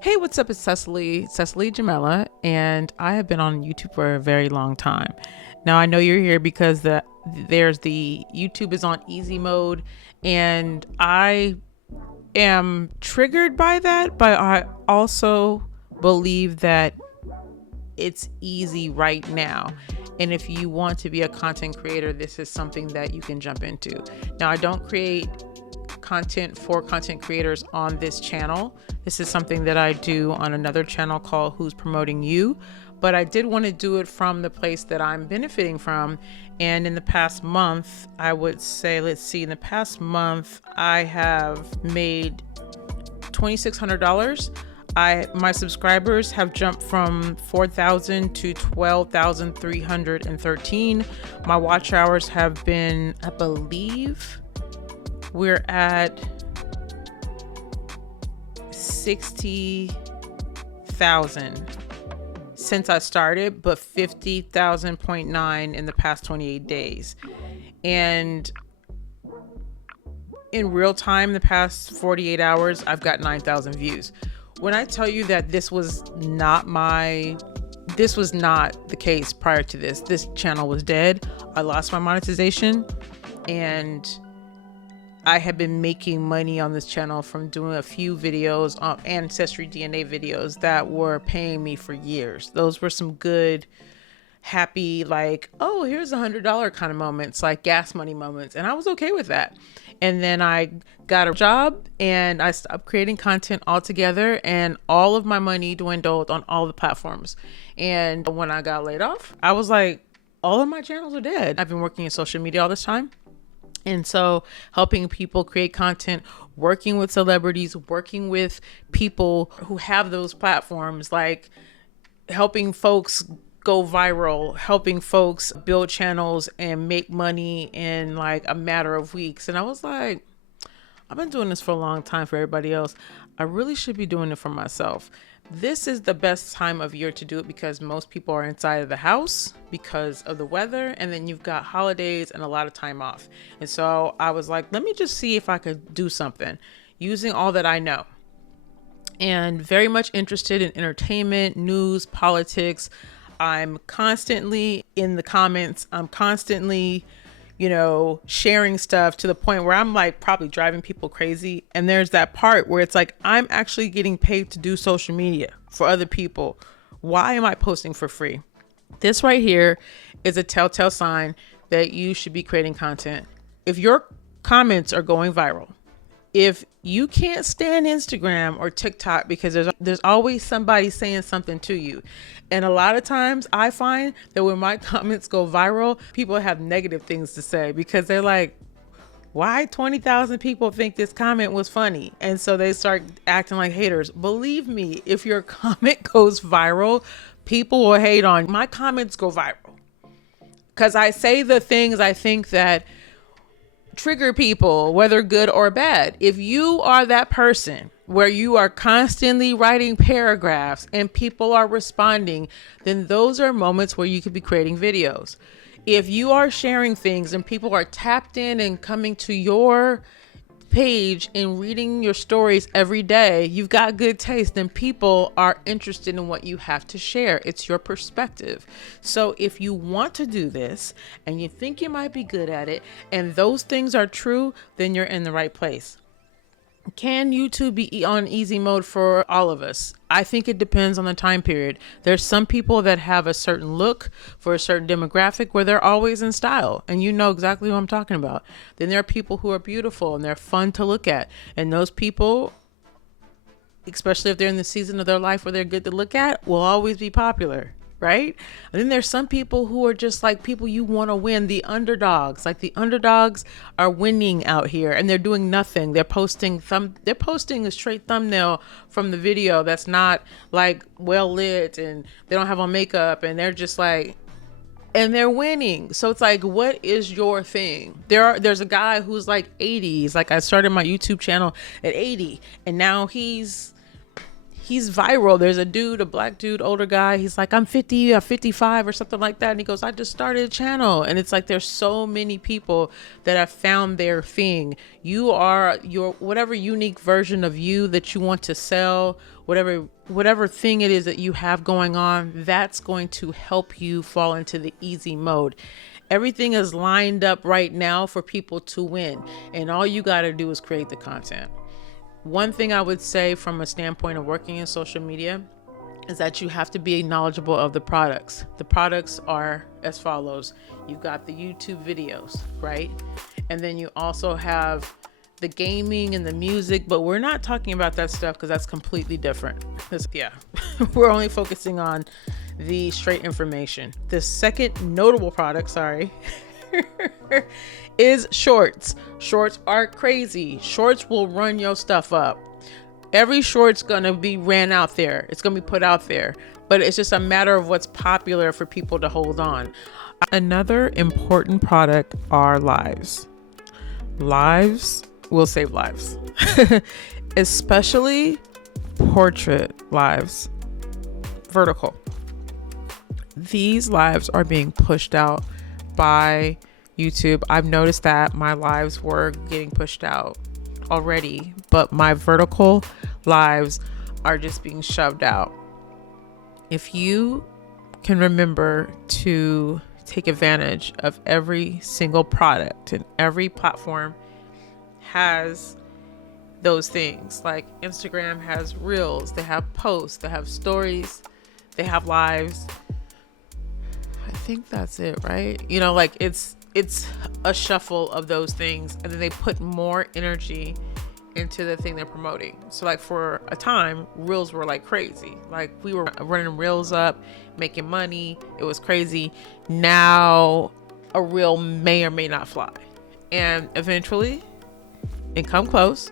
Hey, what's up? It's cecilyjamelia, and I have been on YouTube for a very long time. Now I know you're here because there's the YouTube is on easy mode, and I am triggered by that, but I also believe that it's easy right now. And if you want to be a content creator, this is something that you can jump into. Now, I don't create content for content creators on this channel. This is something that I do on another channel called Who's Promoting You, but I did want to do it from the place that I'm benefiting from. And in the past month, I would say, in the past month, I have made $2,600. My subscribers have jumped from 4,000 to 12,313. My watch hours have been, I believe, we're at 60,000 since I started, but 50,000.9 in the past 28 days. And in real time, the past 48 hours, I've got 9,000 views. When I tell you that this was not the case prior to this channel was dead. I lost my monetization, and I have been making money on this channel from doing a few videos on ancestry DNA videos that were paying me for years. Those were some good, happy, like, oh, here's $100 kind of moments, like gas money moments. And I was okay with that. And then I got a job and I stopped creating content altogether, and all of my money dwindled on all the platforms. And when I got laid off, I was like, all of my channels are dead. I've been working in social media all this time. And so helping people create content, working with celebrities, working with people who have those platforms, like helping folks go viral, helping folks build channels and make money in like a matter of weeks. And I was like, I've been doing this for a long time for everybody else. I really should be doing it for myself. This is the best time of year to do it because most people are inside of the house because of the weather, and then you've got holidays and a lot of time off. And so I was like, let me just see if I could do something using all that I know. And very much interested in entertainment, news, politics. I'm constantly in the comments. I'm constantly, sharing stuff to the point where I'm like probably driving people crazy. And there's that part where it's like, I'm actually getting paid to do social media for other people. Why am I posting for free? This right here is a telltale sign that you should be creating content. If your comments are going viral, if you can't stand Instagram or TikTok because there's always somebody saying something to you. And a lot of times I find that when my comments go viral, people have negative things to say because they're like, why 20,000 people think this comment was funny? And so they start acting like haters. Believe me, if your comment goes viral, people will hate on. My comments go viral because I say the things I think that trigger people, whether good or bad. If you are that person where you are constantly writing paragraphs and people are responding, then those are moments where you could be creating videos. If you are sharing things and people are tapped in and coming to your page and reading your stories every day, you've got good taste, then people are interested in what you have to share. It's your perspective. So if you want to do this and you think you might be good at it and those things are true, then you're in the right place. Can YouTube be on easy mode for all of us? I think it depends on the time period. There's some people that have a certain look for a certain demographic where they're always in style, and you know exactly what I'm talking about. Then there are people who are beautiful and they're fun to look at, and those people, especially if they're in the season of their life where they're good to look at, will always be popular. Right? And then there's some people who are just like people you want to win, the underdogs. Like the underdogs are winning out here and they're doing nothing. They're posting a straight thumbnail from the video that's not like well lit, and they don't have on makeup, and they're just like, and they're winning. So it's like, what is your thing? There's a guy who's like 80. He's like, I started my YouTube channel at 80 and now he's he's viral. There's a dude, a black dude, older guy. He's like, I'm 50 or 55 or something like that. And he goes, I just started a channel. And it's like, there's so many people that have found their thing. You are your whatever unique version of you that you want to sell, whatever thing it is that you have going on, that's going to help you fall into the easy mode. Everything is lined up right now for people to win. And all you got to do is create the content. One thing I would say from a standpoint of working in social media is that you have to be knowledgeable of the products. The products are as follows. You've got the YouTube videos, right? And then you also have the gaming and the music, but we're not talking about that stuff because that's completely different. We're only focusing on the straight information. The second notable product, is shorts. Shorts are crazy. Shorts will run your stuff up. Every short's gonna be ran out there. It's gonna be put out there, but it's just a matter of what's popular for people to hold on. Another important product are lives. Lives will save lives, especially portrait lives, vertical. These lives are being pushed out by YouTube. I've noticed that my lives were getting pushed out already, but my vertical lives are just being shoved out. If you can remember to take advantage of every single product, and every platform has those things, like Instagram has reels, they have posts, they have stories, they have lives. I think that's it, right? You know, like it's a shuffle of those things, and then they put more energy into the thing they're promoting. So like for a time, reels were like crazy. Like we were running reels up, making money. It was crazy. Now a reel may or may not fly. And eventually, and come close,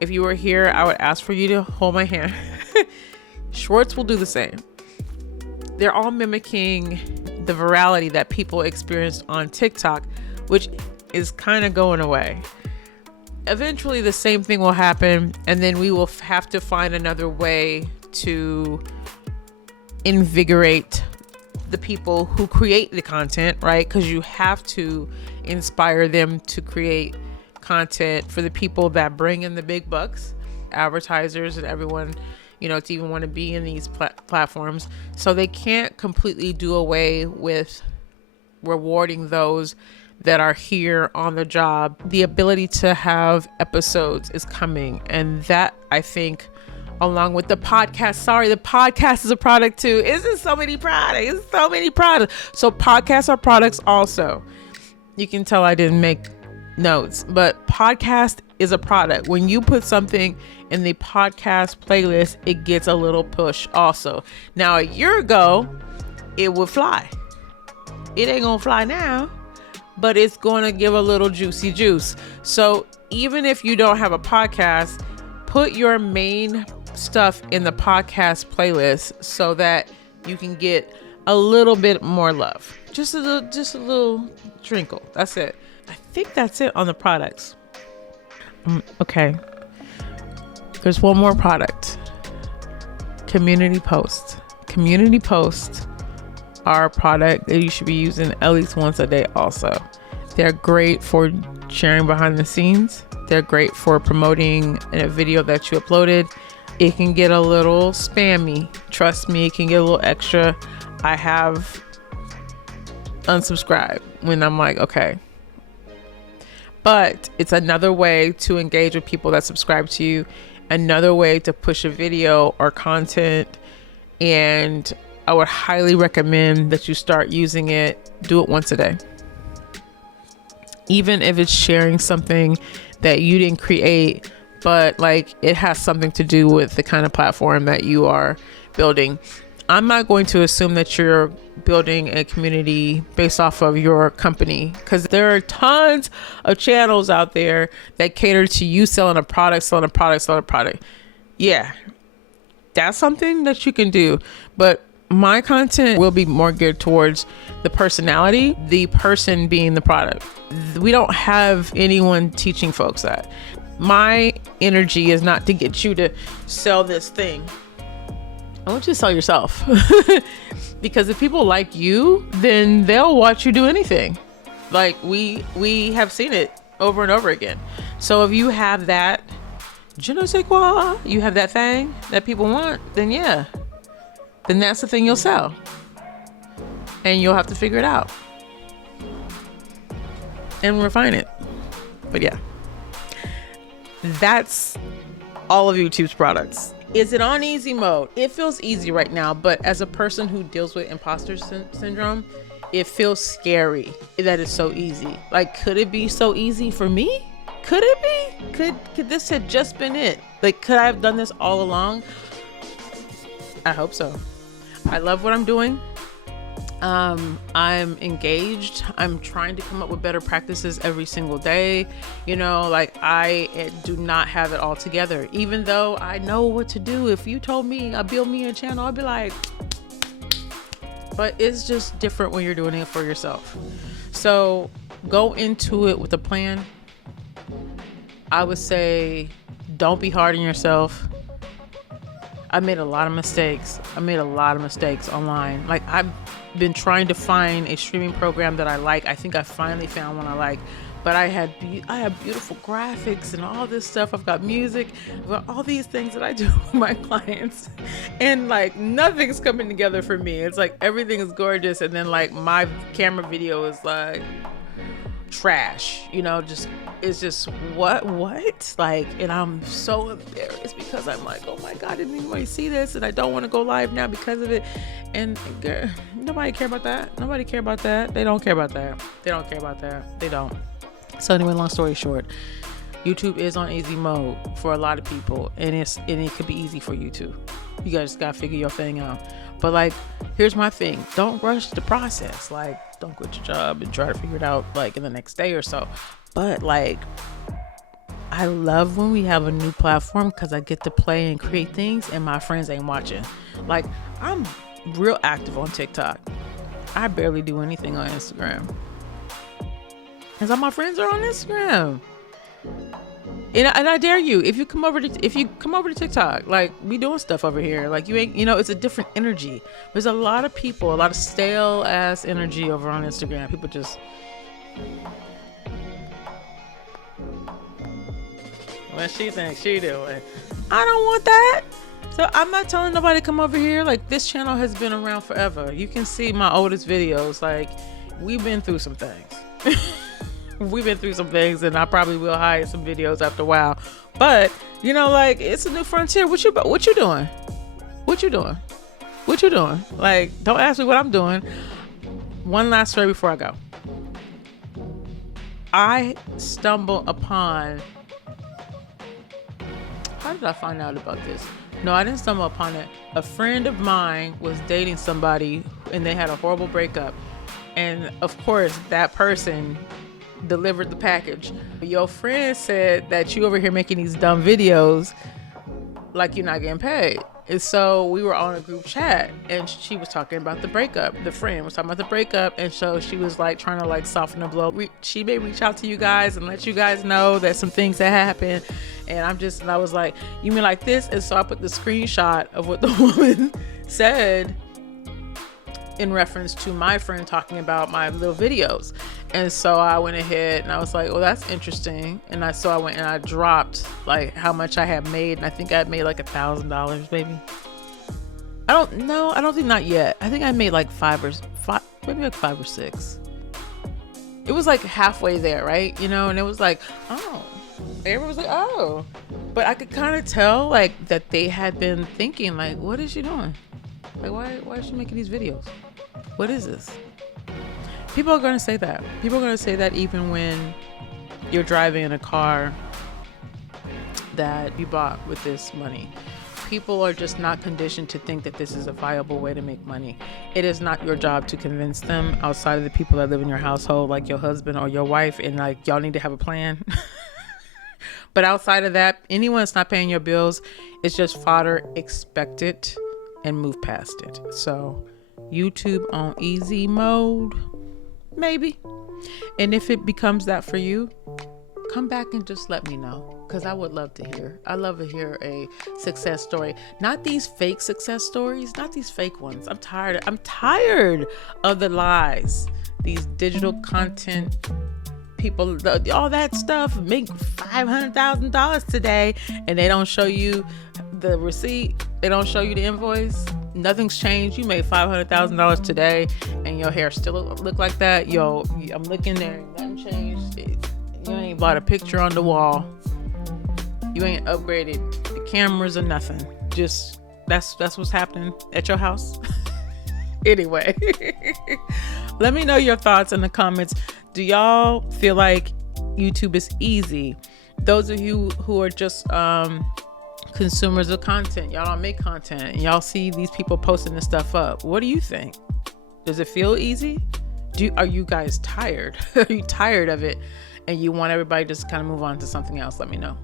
if you were here, I would ask for you to hold my hand. Shorts will do the same. They're all mimicking the virality that people experienced on TikTok, which is kind of going away. Eventually the same thing will happen, and then we will have to find another way to invigorate the people who create the content, right? Because you have to inspire them to create content for the people that bring in the big bucks, advertisers and everyone, you know, to even want to be in these platforms. So they can't completely do away with rewarding those that are here on the job. The ability to have episodes is coming, and that, I think, along with the podcast, the podcast is a product too. Isn't so many products? It's so many products. So podcasts are products also. You can tell I didn't make notes, but podcast is a product. When you put something in the podcast playlist, it gets a little push also. Now, a year ago, it would fly. It ain't gonna fly now, but it's going to give a little juicy juice. So even if you don't have a podcast, put your main stuff in the podcast playlist so that you can get a little bit more love. Just a little trinkle. That's it. I think that's it on the products. Okay. There's one more product. Community posts. Community posts are a product that you should be using at least once a day also. They're great for sharing behind the scenes. They're great for promoting a video that you uploaded. It can get a little spammy. Trust me, it can get a little extra. I have unsubscribed when I'm like, okay. But it's another way to engage with people that subscribe to you, another way to push a video or content, and I would highly recommend that you start using it. Do it once a day. Even if it's sharing something that you didn't create, but like it has something to do with the kind of platform that you are building. I'm not going to assume that you're building a community based off of your company, because there are tons of channels out there that cater to you selling a product. Yeah, that's something that you can do. But my content will be more geared towards the personality, the person being the product. We don't have anyone teaching folks that. My energy is not to get you to sell this thing. I want you to sell yourself. Because if people like you, then they'll watch you do anything. Like we have seen it over and over again. So if you have that je ne sais quoi, you have that thing that people want, then yeah, then that's the thing you'll sell. And you'll have to figure it out and refine it. But yeah, that's all of YouTube's products. Is it on easy mode? It feels easy right now, but as a person who deals with imposter syndrome, it feels scary that it's so easy. Like, could it be so easy for me? Could it be? Could this have just been it? Like, could I have done this all along? I hope so. I love what I'm doing. I'm engaged. I'm trying to come up with better practices every single day. You know, like I do not have it all together, even though I know what to do. If you told me build me a channel, I'd be like, but it's just different when you're doing it for yourself. So go into it with a plan. I would say, don't be hard on yourself. I made a lot of mistakes. Online. Like, I've been trying to find a streaming program that I like. I think I finally found one I like. But I have beautiful graphics and all this stuff. I've got music. I've got all these things that I do with my clients. And like, nothing's coming together for me. It's like everything is gorgeous. And then like my camera video is like trash, you know, it's just what like, and I'm so embarrassed because I'm like, oh my God, I didn't even see this, and I don't want to go live now because of it. And girl, nobody care about that. They don't care about that. They don't. So anyway, long story short, YouTube is on easy mode for a lot of people, and it could be easy for you too. You guys gotta figure your thing out. But like, here's my thing: don't rush the process. Like, don't quit your job and try to figure it out like in the next day or so. But like, I love when we have a new platform because I get to play and create things and my friends ain't watching. Like, I'm real active on TikTok. I barely do anything on Instagram. Because all my friends are on Instagram. And I dare you, if you come over to TikTok, like, we doing stuff over here. Like, you ain't, you know, it's a different energy. There's a lot of people, a lot of stale ass energy over on Instagram. People just, what she thinks she doing. I don't want that. So I'm not telling nobody to come over here. Like, this channel has been around forever. You can see my oldest videos. Like, we've been through some things. And I probably will hide some videos after a while. But, you know, like, it's a new frontier. What you doing? Like, don't ask me what I'm doing. One last story before I go. I stumbled upon, how did I find out about this? No, I didn't stumble upon it. A friend of mine was dating somebody and they had a horrible breakup. And of course, that person delivered the package. Your friend said that you over here making these dumb videos like you're not getting paid. And so we were on a group chat and she was talking about the breakup. The friend was talking about the breakup, and so she was like trying to like soften the blow. She may reach out to you guys and let you guys know that some things that happened. And I was like, you mean like this? And so I put the screenshot of what the woman said in reference to my friend talking about my little videos. And so I went ahead and I was like, well, that's interesting. And I went and I dropped like how much I had made. And I think I had made like $1,000 maybe. I don't know. I don't think, not yet. I think I made like five, maybe like 5 or 6. It was like halfway there, right? You know, and it was like, oh, everyone was like, oh, but I could kind of tell like that they had been thinking like, what is she doing? Like, why is she making these videos? What is this? People are going to say that. People are going to say that even when you're driving in a car that you bought with this money. People are just not conditioned to think that this is a viable way to make money. It is not your job to convince them, outside of the people that live in your household, like your husband or your wife, and like y'all need to have a plan. But outside of that, anyone that's not paying your bills, it's just fodder. Expect it and move past it. So YouTube on easy mode, maybe. And if it becomes that for you, come back and just let me know. because I would love to hear. I love to hear a success story. Not these fake success stories, not these fake ones. I'm tired of the lies. These digital content people, all that stuff, make $500,000 today, and they don't show you the receipt. They don't show you the invoice. Nothing's changed. You made $500,000 today, and your hair still look like that. Yo, I'm looking there. Nothing changed. You ain't bought a picture on the wall. You ain't upgraded the cameras or nothing. Just that's what's happening at your house. Anyway, let me know your thoughts in the comments. Do y'all feel like YouTube is easy? Those of you who are just consumers of content, y'all don't make content, and y'all see these people posting this stuff up. What do you think? Does it feel easy? Are you guys tired? Are you tired of it, and you want everybody to just kind of move on to something else? Let me know.